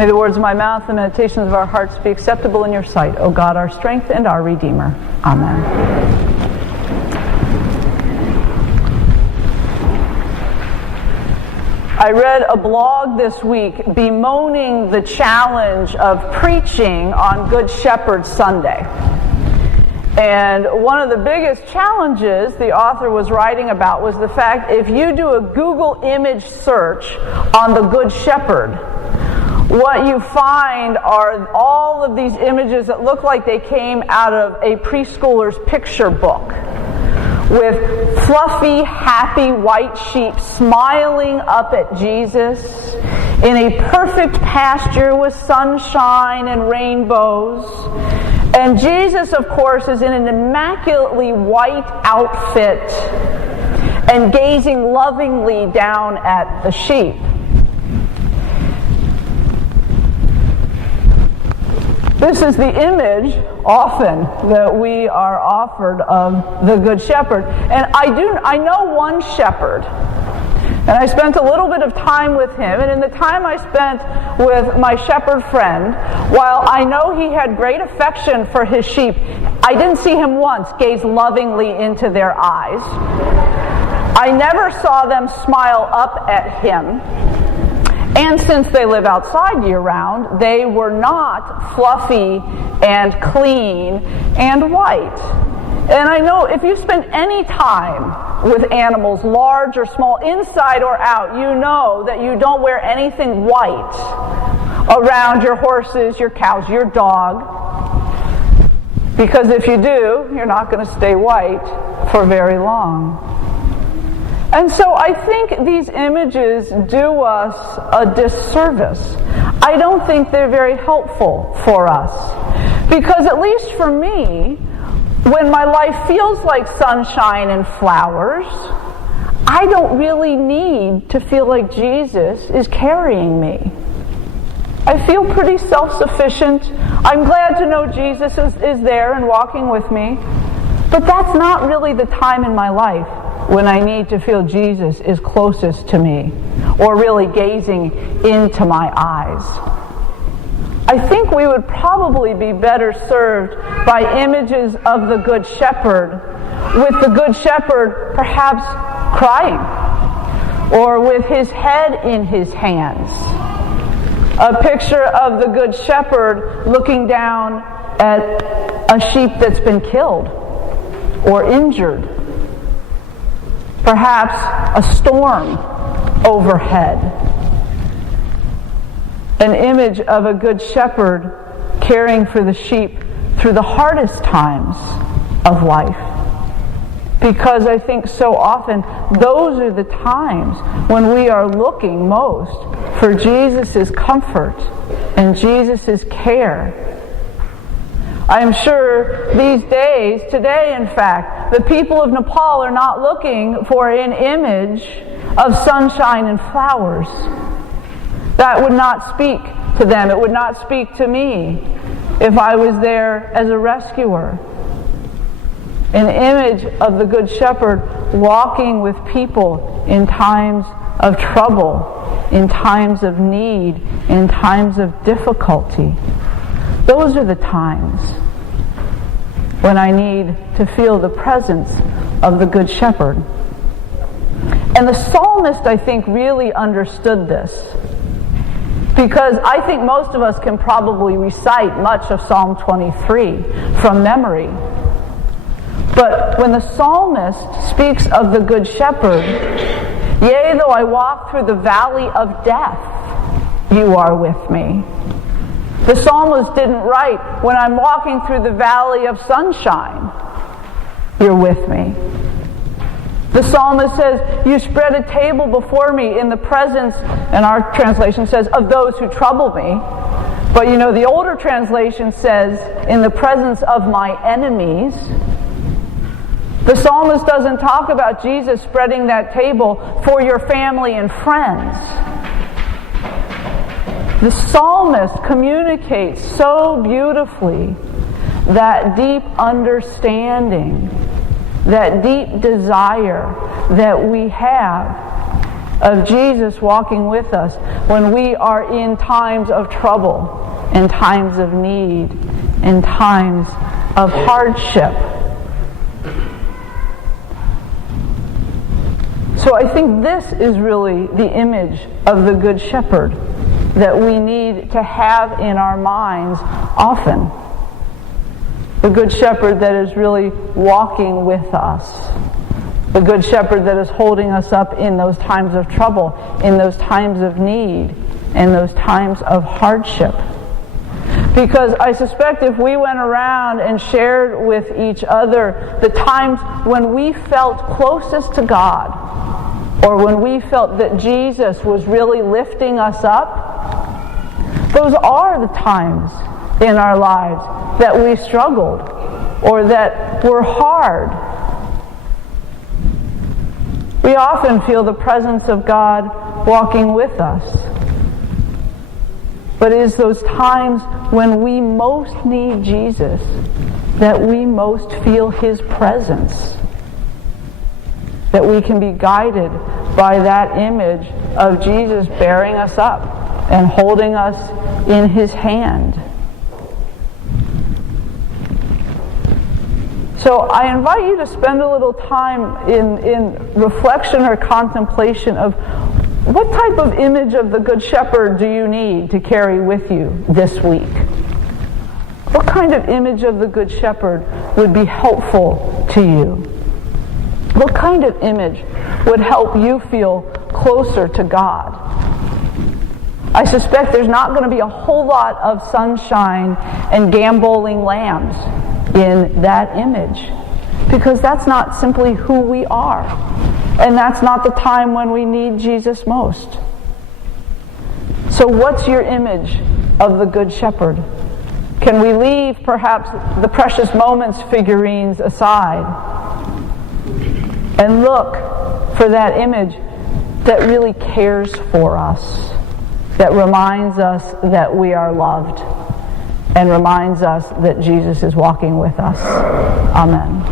May the words of my mouth and the meditations of our hearts be acceptable in your sight, O God, our strength and our Redeemer. Amen. I read a blog this week bemoaning the challenge of preaching on Good Shepherd Sunday. And one of the biggest challenges the author was writing about was the fact if you do a Google image search on the Good Shepherd, what you find are all of these images that look like they came out of a preschooler's picture book, with fluffy, happy white sheep smiling up at Jesus in a perfect pasture with sunshine and rainbows. And Jesus, of course, is in an immaculately white outfit and gazing lovingly down at the sheep. This is the image, often, that we are offered of the Good Shepherd. And I know one shepherd, and I spent a little bit of time with him, and in the time I spent with my shepherd friend, while I know he had great affection for his sheep, I didn't see him once gaze lovingly into their eyes. I never saw them smile up at him. And since they live outside year-round, they were not fluffy and clean and white. And I know if you spend any time with animals, large or small, inside or out, you know that you don't wear anything white around your horses, your cows, your dog. Because if you do, you're not going to stay white for very long. And so I think these images do us a disservice. I don't think they're very helpful for us. Because at least for me, when my life feels like sunshine and flowers, I don't really need to feel like Jesus is carrying me. I feel pretty self-sufficient. I'm glad to know Jesus is there and walking with me. But that's not really the time in my life when I need to feel Jesus is closest to me, or really gazing into my eyes. I think we would probably be better served by images of the Good Shepherd, with the Good Shepherd perhaps crying, or with his head in his hands. A picture of the Good Shepherd looking down at a sheep that's been killed or injured. Perhaps a storm overhead. An image of a good shepherd caring for the sheep through the hardest times of life. Because I think so often those are the times when we are looking most for Jesus' comfort and Jesus' care. I'm sure these days, today in fact, the people of Nepal are not looking for an image of sunshine and flowers. That would not speak to them. It would not speak to me if I was there as a rescuer. An image of the Good Shepherd walking with people in times of trouble, in times of need, in times of difficulty. Those are the times when I need to feel the presence of the Good Shepherd. And the psalmist, I think, really understood this. Because I think most of us can probably recite much of Psalm 23 from memory. But when the psalmist speaks of the Good Shepherd, yea, though I walk through the valley of death, you are with me. The psalmist didn't write, when I'm walking through the valley of sunshine, you're with me. The psalmist says, you spread a table before me in the presence, and our translation says, of those who trouble me. But you know, the older translation says, in the presence of my enemies. The psalmist doesn't talk about Jesus spreading that table for your family and friends. The psalmist communicates so beautifully that deep understanding, that deep desire that we have of Jesus walking with us when we are in times of trouble, in times of need, in times of hardship. So I think this is really the image of the Good Shepherd that we need to have in our minds often. The Good Shepherd that is really walking with us. The Good Shepherd that is holding us up in those times of trouble, in those times of need, in those times of hardship. Because I suspect if we went around and shared with each other the times when we felt closest to God, or when we felt that Jesus was really lifting us up, those are the times in our lives that we struggled or that were hard. We often feel the presence of God walking with us. But it is those times when we most need Jesus that we most feel His presence. That we can be guided by that image of Jesus bearing us up and holding us in His hand. So I invite you to spend a little time in reflection or contemplation of what type of image of the Good Shepherd do you need to carry with you this week? What kind of image of the Good Shepherd would be helpful to you? What kind of image would help you feel closer to God? I suspect there's not going to be a whole lot of sunshine and gamboling lambs in that image, because that's not simply who we are, and that's not the time when we need Jesus most. So what's your image of the Good Shepherd? Can we leave perhaps the precious moments figurines aside and look for that image that really cares for us, that reminds us that we are loved, and reminds us that Jesus is walking with us? Amen.